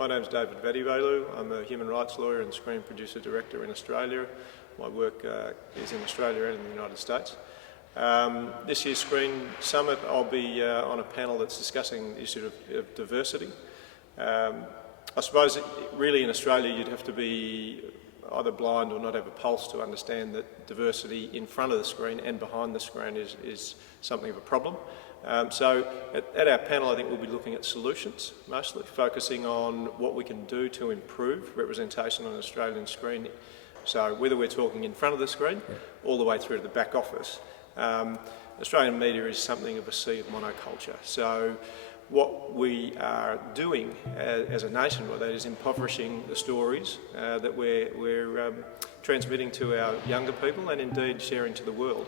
My name's David Vadiveloo. I'm a human rights lawyer and screen producer director in Australia. My work is in Australia and in the United States. This year's Screen Summit, I'll be on a panel that's discussing the issue of diversity. I suppose really in Australia you'd have to be either blind or not have a pulse to understand that diversity in front of the screen and behind the screen is something of a problem. So at our panel I think we'll be looking at solutions, mostly focusing on what we can do to improve representation on an Australian screen. So whether we're talking in front of the screen all the way through to the back office. Australian media is something of a sea of monoculture. So what we are doing as a nation with that is impoverishing the stories that we're transmitting to our younger people and indeed sharing to the world.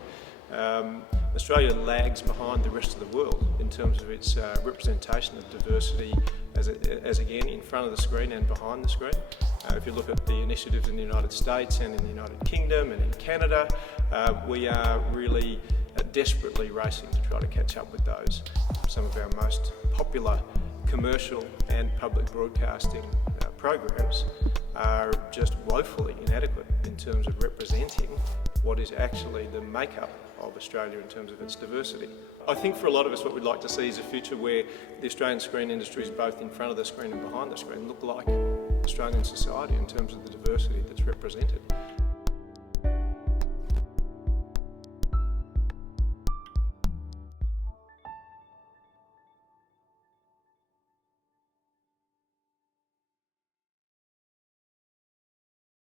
Australia lags behind the rest of the world in terms of its representation of diversity as again in front of the screen and behind the screen. If you look at the initiatives in the United States and in the United Kingdom and in Canada, we are really desperately racing to try to catch up with those. Some of our most popular commercial and public broadcasting programs are just woefully inadequate in terms of representing what is actually the makeup of Australia in terms of its diversity. I think for a lot of us what we'd like to see is a future where the Australian screen industry is both in front of the screen and behind the screen look like Australian society in terms of the diversity that's represented.